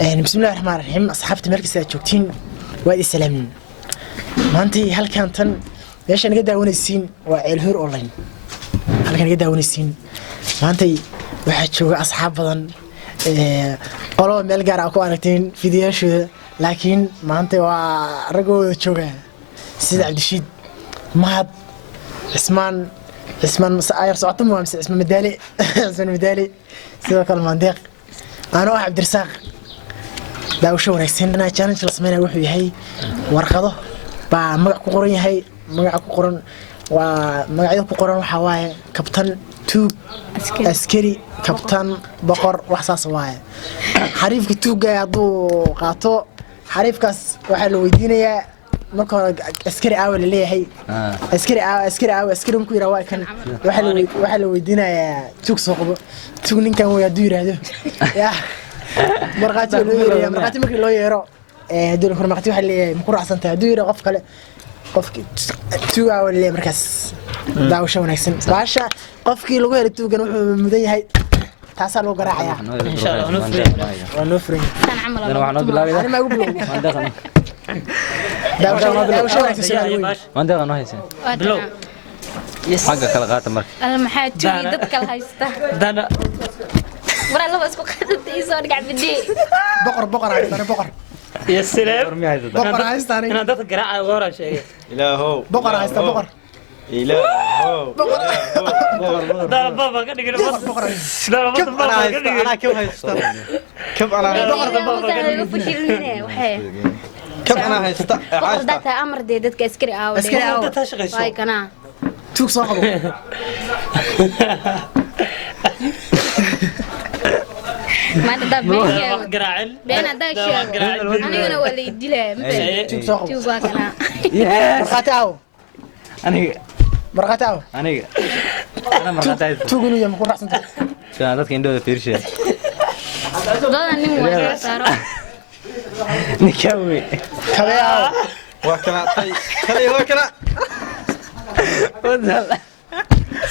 بسم الله الرحمن الرحيم أصحابتي مركز جوكتين وادي السلامين ما أنتي هل كانتن ليش أنا قد أونسين وعلهور أونلاين هل كان قد أونسين ما أنتي واحد شو أصحاب بدن قالوا ملقى أكو أنتين فيديو شو لكن ما أنتي ورجوا شوكة سيد عبد الشيد مهد اسمان أير صعتم وامس اسمه مدالي اسمه مدالي سيد كل مندق أنا عبد الرزاق داوشو wanaagsan inaa challenge la sameeyo wuxuu yahay warqado ba magac ku qoran yahay magac ku qoran waa magacyada ku qoran waxa waaye kabtan tuug askari kabtan boqor wax saas waaye xariifka tuuga haduu qaato xariifkaas waxa la weydiinayaa marka askari aaw la leeyahay askari ku yiraahdo waa kan waxa la weydiinayaa tuug soo qabo tuug ninkan way haduu yiraahdo yaa مرقاتي مركي لو يرو دول مرقاتي waxa leeyahay ma ku raacsantay haduu yiraahdo qof kale qofki tuuga wala markaas daawasho wanaagsan baasha qofkii lagu helay tuugan wuxuu mudan yahay taasa loo garaacaya insha Allah no free tan amal waxaan bilaabay ma ugu bilaabay daawasho wanaagsan wanda no haysan bilow xaga kala qaata marka alla maxaa tuugi dadka la haysta dana ورا الله بس كنت يصير قاعد بدي بقر يا سلام بقر هايستاني انا ضد قراءه ورا شيء لا هو بقر هايستا بقر لا هو ده بابا قال لي بقر انا كيف هايستا كيف انا بقر فشلني وحي كيف انا هايستا بقر داتا امر دي دتك اسكري او هاي كنا توك صاحبه ما انت ده قراعل بين ده شيء انا ولا يديله توك صاحبه مرقاتاو مرقاتاو انا مرقاتاي توغنو يا مكو رحسنت شان dadka indhooda fiirshay ده nin waa saaro nikawi kabeeyo waa kala tay waa kala wadal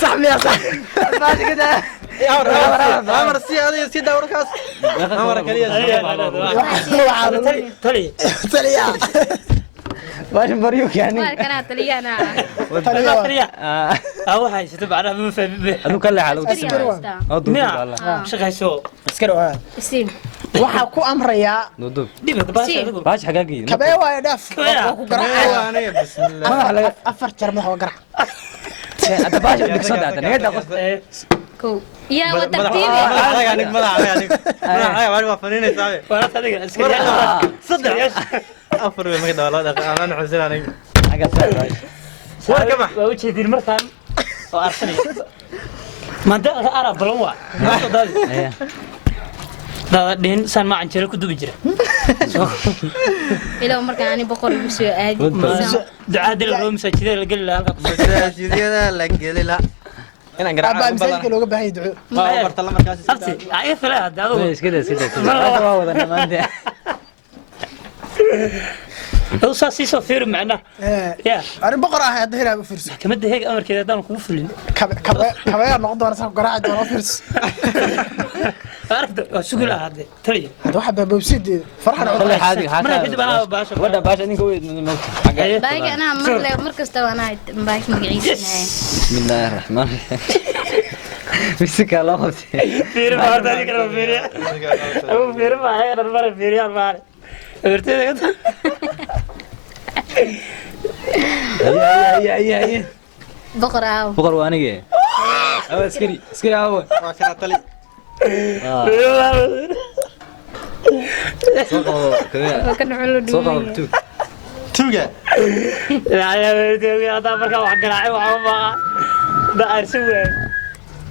صاحبي يا صاحبي بعد كده يا عمر سي دور كاس عمر كليه تلي واش مريوك يعني ما كان تليانا تليا او هاي تبع انا ما فاهم به ادو كله حلو شقيسو اسكروا سين waxa ku amraya dudub باش xagaagi kabeeyo waa dhaaf ku garaacaya aniga bismillah afar jar madax waa garaac ada baasha dhigso daada nagada qof كو يا وترتيب aniga anig madaxa waa faniinaysaa ولا تدق اسكري صدق afar way magada walaal aan xusin aniga حاجه سهله warkaba وجهي دير مرتان وارسني ما انت ارى بلوا دا دين سان ما عنجره ku dubi jira إلى مركان أنا بقول بسوي عادي دعاء دل الروم سجدة لقل لا سجدة لقل لا هنا قرأ aba misaajka looga baahan duco ما برت الله مركز أبتي عيف لا هذا هو ساسي سفير معنا يا أنا بقرأ هذا هنا بفرس كمد هيك أمر كذا دام كوفلين كبايا نقدر نسحب قراءة دور فرس عرفت شو قول هذا تري هذا واحد بوسيد فرحنا والله حاجة من كده أنا باشا وده باشا إنك هو باقي أنا مركز تو أنا باقي مقعيس بسم الله الرحمن الرحيم مسك الله خبتي فير ما هذا كلام فير أبو فير ما هي أنا مرة فير يا مار أرتدي كده يا بقرة بقر وانية أو اسكري أو ما كان طلي كان حلو دومي توجا لا يا توجا هذا مركب واحد راعي وعما ده أرسوه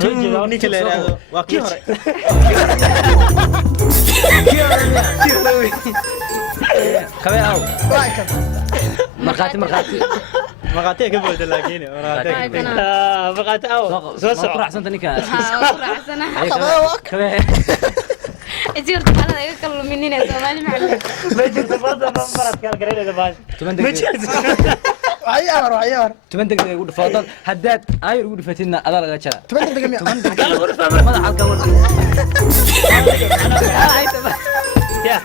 توجي نيكل هذا واقير كم أو مرقاتي قبل لكن مرقاتي أو سوسو أحسن تنيكا أحسن يصير أنا يكلم مني زمان معلم ما جبت برضه مرات قال قرينا ده باش عيار تمن دقيقة يقول تفضل هدات هاي يقول فتنا هذا لا جرى تمن دقيقة ما حد كمان يا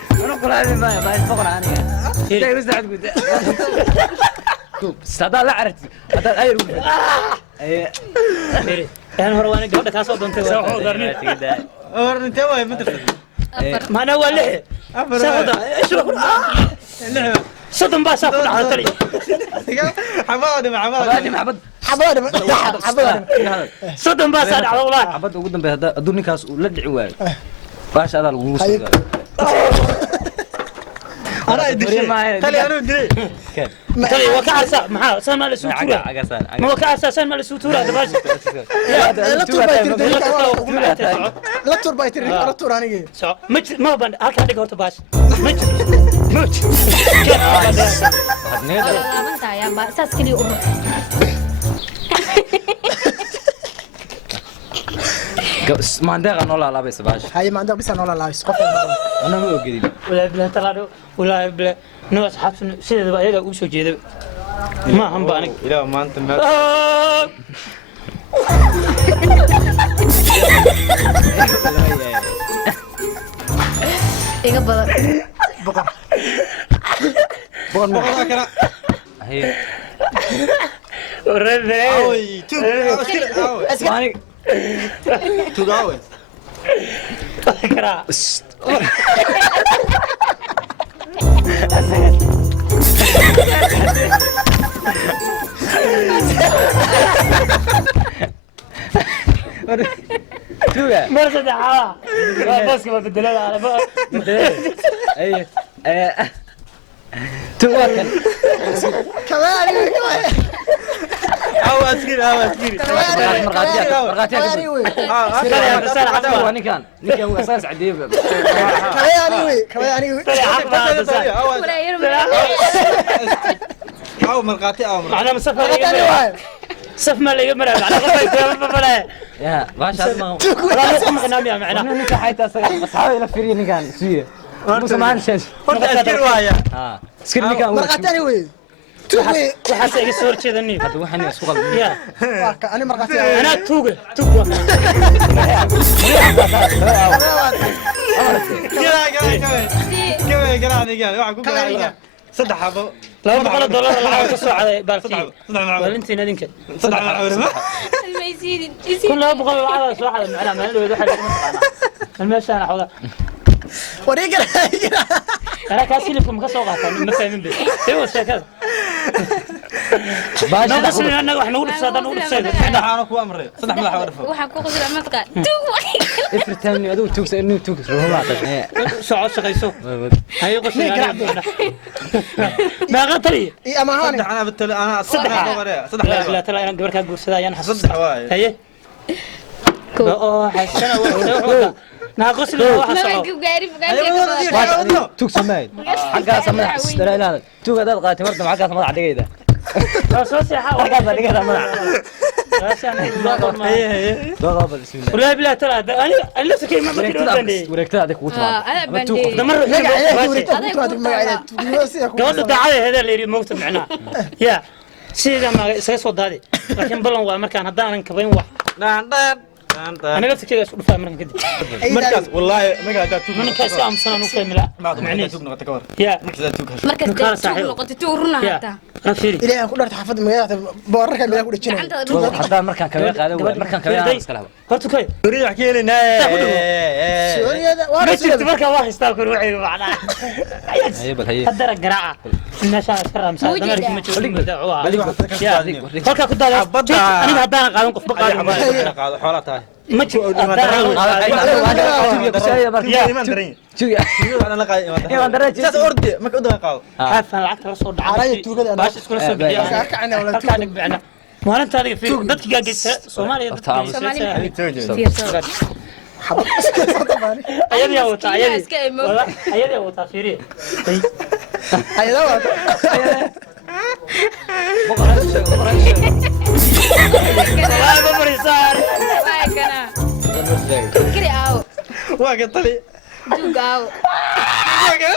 لا يستعد قد استعداد لا عرفت هذا اي انا هرواني قبل كاسو دونتي سو قرني اور انت واي ما تفهم ما انا ولا سودا ايش اللعبه صدم بس اكون على طريق حماده مع هذه حماده معبد صدم بس على والله عبد ugu dambe haduu ninkaas uu la dhici waayo baasha adaa lagu soo انا ادري خلي انا ادري طيب وكاسا ما سان ما لسوتورا ما وكاسا سان ما لسوتورا دباش لا تربايتر لا تورانيجي مج ما بان هكا دغ هورتا باش مج laabantaa yaa ba saas kaliya u maandeeqa noo laalaabaysa baasha هاي ما عندك بس انا ولا لايس قف ana ma ogedin ولا بلا تلادو ولا بلا نو اصحاب سيده با ayaga u soo jeeday ma han ba anig الى ما انت iga badan بقر boon ma بقى كده hay ورد اوي تو maanig تقاوي كرا tuga مرسد ها بس كما بدلال على بقى ay tuga kan كمان او اسكير marqaatiyaad waa ninkan uu asaas cadeeyay كمان او مرقاتي او انا مسافر صف ما لي مرة على غير ya baasha ma والله ما نام يا معنا ninka xayta asaga asxaabay la firiyo ninkan suuye musamaan shees قلت اسكير وايا ha iskir ninkan مرقاتني وي توغي waxaas iga soo horjeedani hada waxaan isku qalbay ya انا مرقاتي انا توغ كمان صدح حبو $2 lacag ka soo caday baalkii صدح walintii idinka صدح معورمه ma isiidin كل $200 lacag soo caday macna ma leeyahay waxa laga maqana meeshaan xoolo وريق انا كاسيلكم ka soo qaataan ma fahmin bes ee sheekada baasha نقص لنا wax nagu dhufsadaan u dhufsay صدح انا كو امري صدح مدح ورفه waxaan ku qosla matqa ifritaan aduu tuugsa inuu tuugsa ruumaata soo shaqayso hay qosay ma qatri اي اما هاني صدح انا بالتل انا صدح صدح لا ترى انا gabar ka guursadaa ayaan xasuus صدح واي haye oo xasana waa ناقص له واحد ma صعب ku gaari fogaanka tuugsa maay xaggaas madax istiraalaan tuuga dad qaatay marta xaggaas madax dhigayda soo seexa xaggaas dhigayda madax عشان doqo bal bismillah ولا بلا ترى انا لسه كيما ما كنت wareegtada adig kugu timaado انا بندي دمر قبل دعايه هذا اللي موت معناه يا سيدا ما سيسو دادي لكن بلن waa markaan hadaan kabayn wax انا لسه كذا اسو فاهم markaan kadib مركز والله ما قاعد اتوب ninkaas amsan u fahmila معني اتوب نقطه كور يا مركز اتوب markaas dad noqotay tuuruna يا hata رفيري الى ان كدرت حفظ مغيرة بورك ميلا كدجنا hadaa markaan kaga qaado markaan kaga iska laba horta kay اريد احكي لنا سوريا ما وانا جبت markaan wax istaa ku ruuxay macnaa haye bal haye hadara garaaca meeshaan karam saa damarkii ma joogo يا halka ku daada aniga hadaan qaadan qof baqaad xoolaha tahay ma jiro عارفه lacagta la soo dhacay baash isku soo bixiyaa maalinta adiga fi dadka gaagaysta Soomaaliya ayadii wata ayadii wata fiiri ايوه والله ما بريسار way kana kiri aaw waa ka tali duug aaw waa ka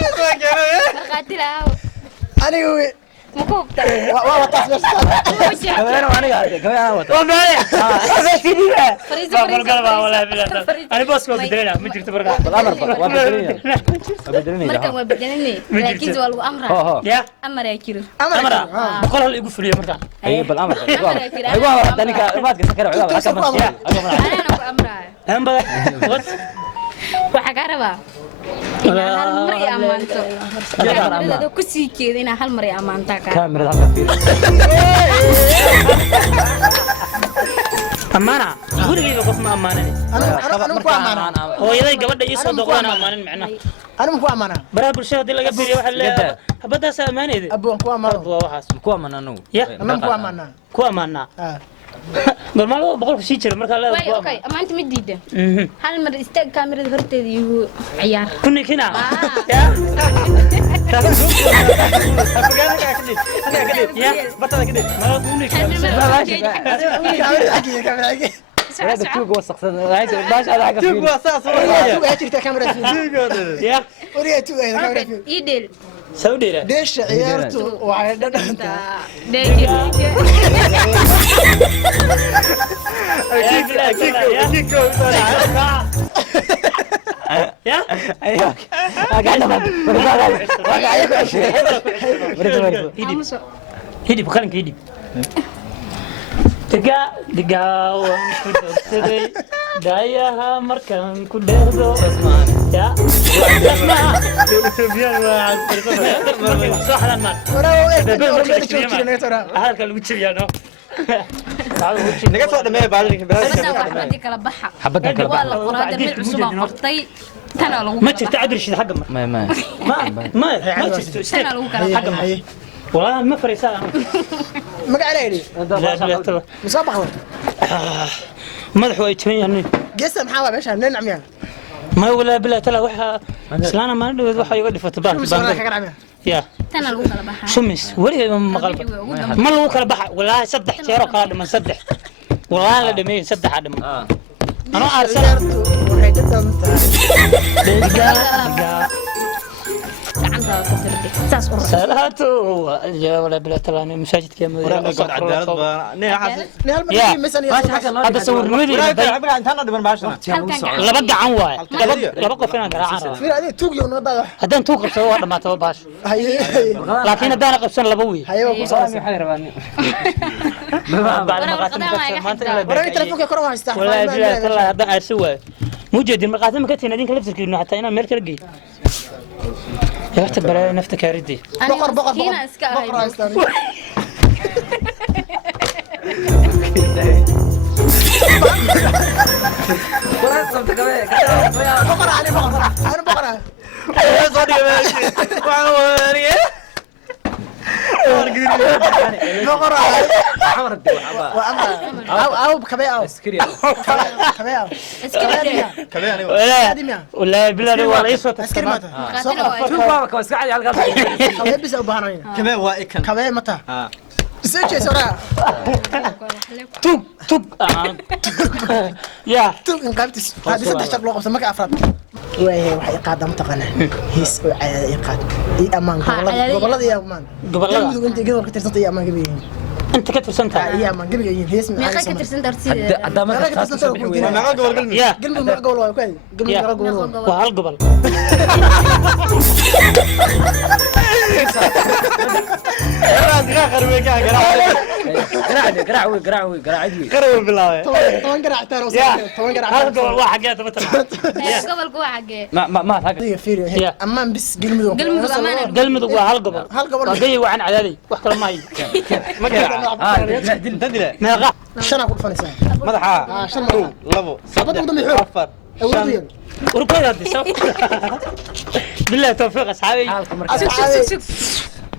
marqaati aaw انا مكوبتا وطاس بس كمان وانا قاعد كمان انا وطا ومالي هذا سيدي بقى فريزة بقول قلبها ولا بلا انا بس ما بدرينا ما جرت برقع بالامر وبدريني مركب وبدلني لكن زوال وامرها ها يا امر يا كيلو امرا بقول هل يقول فلي مركا اي بالامر ايوه دانك ما تسكر ولا حتى ما انا امرها هم بقى بس waxa ka rabaa inaa hal mar ay amaanto kaamirada ku sii jeeda inaa hal mar ay amaanta ka كاميرا هذا فير امانه gurigeyga qof ma amaanan انا مكو امانه hooyaday gabadha ii soo doqdana amaanan macna انا مكو امانه baraha bulshada hadii laga biriyo waxa la habadaas amaaneed ابو مكو امانه waa waxaas كوا من انو يا انا مكو امانه ku amaana اه normal boqolku sii jira marka la way okay amaanta ma diida hal mar istaag kaamirada horteeda igu ciyaar kunni kina ya ya batada kadib ma kunni كاميرا حقي هذا توق وسخ باش هذا حاجه فير اساس توقع جرت كاميرا ya وريا توقع كاميرا idil saudira ديش عيارته وعلى دنت ya ايوه قاعد hidib qalinka hidib diga waan ku dogsaday daayaha markaan ku dheerdo ya soo xalan maan halka lagu jibiyaa naga soo dhameey baalinka waxbadi kala baxa حبك كلا waa la qoraada mid cusub aan qortay tana lagu ma jirto cadirshid xagga ما ma jirto tana lagu kala xagga ma والله ما فريسان ما قاعد علي لا مسابقه مدح way timan yahay جسم حاوى باشا ننعم يا ما ولا بلا تلا waxa islaana ma dhaweed waxa iga dhifatay baan ya tana lagu kala baxa shumis wariga ma qalba ma lagu kala baxa walaa saddex jeer oo kala dhiman saddex walaa la dhameeyay saddex dhiman ana arsal waxay dadamtaa gacanta ka tirdi saas u salaatu ya wala bala tala masaajidka ma waraana god cadaalad baa nee xasan نهال ما مثلا hada sawirnimadi xabga intaan dhiman baashana laba gacan waay laba qof inaan garaacaan في هذه توق يوم نضاع haddaan tuu qabsado waa dhamaato baash هي laakiin haddaan qabsan laba wiil هي بعد ما قاتل مقاتل وراني تلفونك كره ما يستحمل والله بلا والله هذا أرسوه مجد المقاتل ما كنت نادين كلفت كأنه حتى أنا ميركل جي يا أختي برا نفتك أردي بقر بقر استاني بقر علي بقر أنا بقرة بقرة أو بكبي أو كبي أو iskari ولا بلا ولا يسوى أسكري متى توقع بس قاعد على القلب كبي بس أو بهرين كمان وايكن كبي متى سيجي سورة توب يا توب إن قابتس هذه ستة شهور لو قبض ما كأفراد وهي وحي قاعدة متقنة هيس إيقاد إي أمان قبل هذا يا أمان قبل أنت قبل كتير تطيع أمان قبل أنت كتر سنتها يا أمان قبل هيس meeqa ka tirsan dartiida قدامك ما قبل قلبي يا قبل ما قبل واي كوي قبل ما قبل وهل قبل قرب بالله طبعا قرع ترى طبعا قرع هل قبل واحد قاعد بتر gobolka waa xagee ما هذا هي فيري هي أمان بس قلمي galmudug amaana قلمد وهل قبل هل قبل وقي وعن عدالي وقت ما هي تدري ما غا شنو أقول فنسان مدحا شنو مرة لبو صدق قدام يحور افر أولي وركوي هذه سو بالله توفيق أصحابي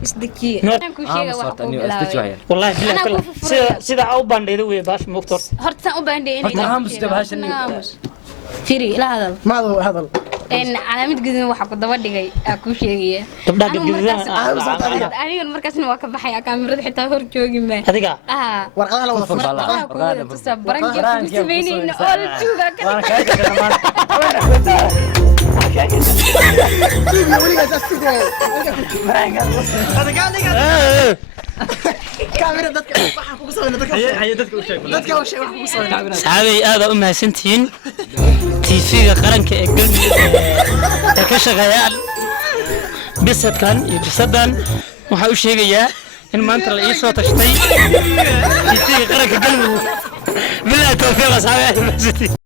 isdakiye Noor. aan ku sheega wax ku bilaabay والله بالله أنا كله أكون في سيدا أو باندي ذوي باش مكتور horta saan u baandhay inay Horta aamus dabahashan firi ila hadal ما هذا een calaamad gududan waxa ku daba dhigay aan ku sheegaya gabdhaha Anigu gadgadudan markaas- aniga markaasna waa ka baxay kaamirada xitaa hor joogi ma adiga ah ورقة لا ولا فرق waxaa ku wada tusaa baranki ku sameynayna oo la jooga ka تيجي ولي قاعد أسوق هذا قال لي كاميرا دتك waxaan kugu soo dadka هي dadka u sheeg dadka oo sheeg wax kugu soo kaamira saxaabay aad u mahadsantihiin TV-ga qaranka ee galmudug ee ka shaqeeyaan bisadkan iyo bisadan waxa uu sheegayaa in maanta la ii soo tashtay TV-ga qaranka galmudug bilaa tawfiiq saxaabay